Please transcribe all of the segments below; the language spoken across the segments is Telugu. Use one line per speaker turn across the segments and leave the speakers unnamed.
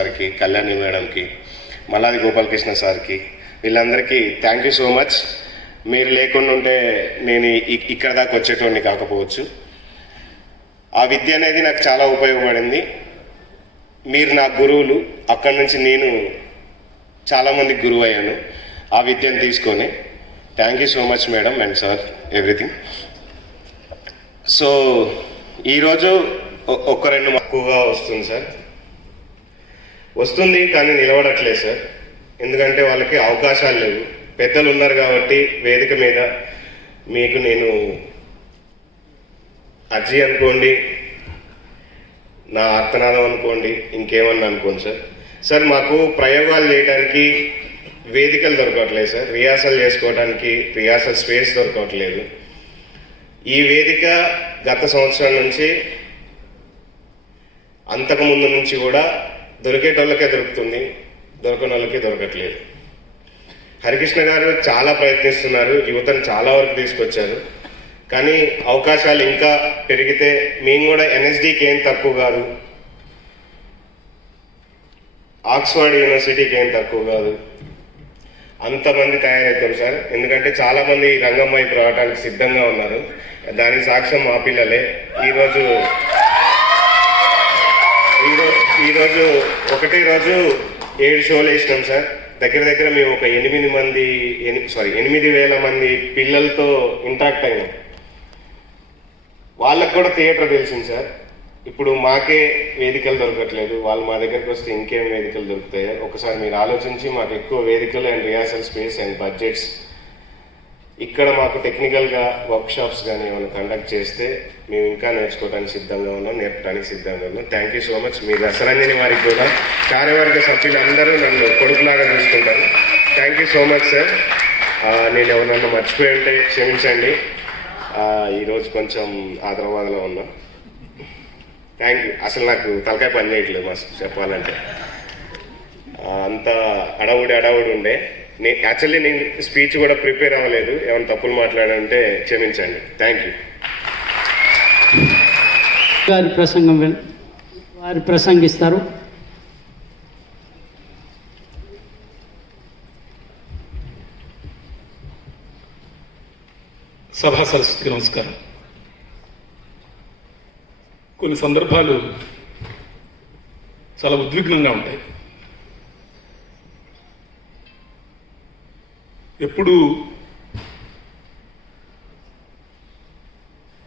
సార్కి కళ్యాణి మేడంకి మల్లాది గోపాలకృష్ణ సార్కి వీళ్ళందరికీ థ్యాంక్ యూ సో మచ్ మీరు లేకుండా ఉంటే నేను ఇక్కడ దాకా వచ్చేటోడిని కాకపోవచ్చు. ఆ విద్య అనేది నాకు చాలా ఉపయోగపడింది. మీరు నా గురువులు అక్కడి నుంచి నేను చాలామంది గురువు అయ్యాను. ఆ విద్యను తీసుకొని. Thank you so much madam and sir everything so ఈరోజు ఒక ఒక్క రెండు మక్కువగా వస్తుంది సార్ వస్తుంది కానీ నిలబడట్లేదు సార్. ఎందుకంటే వాళ్ళకి అవకాశాలు లేవు. పెద్దలు ఉన్నారు కాబట్టి వేదిక మీద మీకు నేను అర్జీ అనుకోండి నా అర్థనాదం అనుకోండి ఇంకేమన్నా అనుకోండి సార్. సార్ మాకు ప్రయోగాలు చేయడానికి వేదికలు దొరకట్లేదు సార్. రిహార్సల్ చేసుకోవడానికి రిహార్సల్ స్పేస్ దొరకట్లేదు. ఈ వేదిక గత సంవత్సరం నుంచి అంతకు ముందు నుంచి కూడా దొరికేటోళ్ళకే దొరుకుతుంది దొరకని వాళ్ళకే దొరకట్లేదు. హరికృష్ణ గారు చాలా ప్రయత్నిస్తున్నారు యువతను చాలా వరకు తీసుకొచ్చారు. కానీ అవకాశాలు ఇంకా పెరిగితే మేము కూడా ఎన్ఎస్డికి ఏం తక్కువ కాదు. ఆక్స్ఫర్డ్ యూనివర్సిటీకి ఏం తక్కువ కాదు. అంతమంది తయారవుతాం సార్. ఎందుకంటే చాలామంది ఈ రంగం వైపు రావడానికి సిద్ధంగా ఉన్నారు. దానికి సాక్ష్యం మా పిల్లలే. ఈరోజు ఈరోజు ఒకటే రోజు ఏడు షోలు వేసినాం సార్. దగ్గర దగ్గర మేము ఒక ఎనిమిది మంది సారీ ఎనిమిది వేల మంది పిల్లలతో ఇంటరాక్ట్ అయ్యాం. వాళ్ళకు కూడా థియేటర్ తెలిసింది సార్. ఇప్పుడు మాకే వేదికలు దొరకట్లేదు. వాళ్ళు మా దగ్గరికి వస్తే ఇంకేం వేదికలు దొరుకుతాయో? ఒకసారి మీరు ఆలోచించి మాకు ఎక్కువ వేదికలు and rehearsal space and budgets ఇక్కడ మాకు టెక్నికల్గా వర్క్షాప్స్ కానీ ఏమైనా కండక్ట్ చేస్తే మేము ఇంకా నేర్చుకోవడానికి సిద్ధంగా ఉన్నాం నేర్పడానికి సిద్ధంగా ఉన్నాం. థ్యాంక్ యూ సో మచ్ మీ దసరంజని వారికి కూడా కార్యవర్గ సభ్యులందరూ నన్ను కొడుకులాగా చూసుకుంటారు. Thank you so much sir నేను ఎవరన్నా మర్చిపోయి ఉంటే క్షమించండి. ఈరోజు కొంచెం ఆదరవాదలో ఉన్నాం. థ్యాంక్ యూ అసలు నాకు తలకాయ పని చేయట్లేదు మా చెప్పాలంటే. అంత అడవుడి అడవుడి ఉండే. నే యాక్చువల్లీ నేను స్పీచ్ కూడా ప్రిపేర్ అవ్వలేదు. ఏమైనా తప్పులు మాట్లాడంటే క్షమించండి. థ్యాంక్ యూ
గారి ప్రసంగం విన్ వారు ప్రసంగిస్తారు.
సభా సరస్వతికి నమస్కారం. కొన్ని సందర్భాలు చాలా ఉద్విగ్నంగా ఉంటాయి. ఎప్పుడు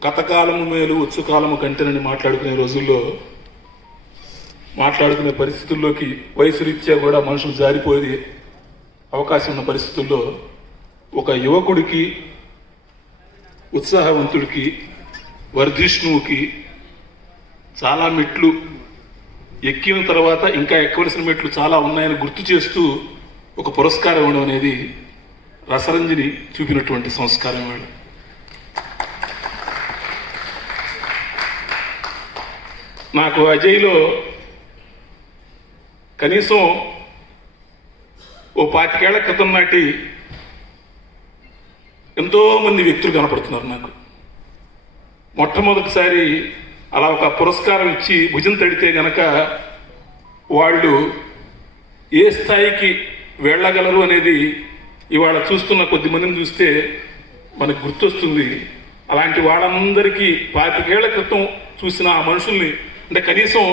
గతకాలము మేలు వచ్చు కాలము కంటేనని మాట్లాడుకునే రోజుల్లో మాట్లాడుకునే పరిస్థితుల్లోకి వయసు రీత్యా కూడా మనుషులు జారిపోయే అవకాశం ఉన్న పరిస్థితుల్లో ఒక యువకుడికి ఉత్సాహవంతుడికి వర్ధిష్ణువుకి చాలా మెట్లు ఎక్కిన తర్వాత ఇంకా ఎక్కవలసిన మెట్లు చాలా ఉన్నాయని గుర్తు చేస్తూ ఒక పురస్కారం ఇవ్వడం అనేది రసరంజని చూపినటువంటి సంస్కారం వాళ్ళు నాకు అజయ్లో కనీసం ఓ పాతికేళ్ళ క్రితం నాటి ఎంతోమంది వ్యక్తులు కనపడుతున్నారు నాకు. మొట్టమొదటిసారి అలా ఒక పురస్కారం ఇచ్చి భుజం తడితే గనక వాళ్ళు ఏ స్థాయికి వెళ్ళగలరు అనేది ఇవాళ చూస్తున్న కొద్ది మందిని చూస్తే మనకు గుర్తొస్తుంది అలాంటి వాళ్ళందరికీ పాతికేళ్ళ క్రితం చూసిన ఆ మనుషుల్ని అంటే కనీసం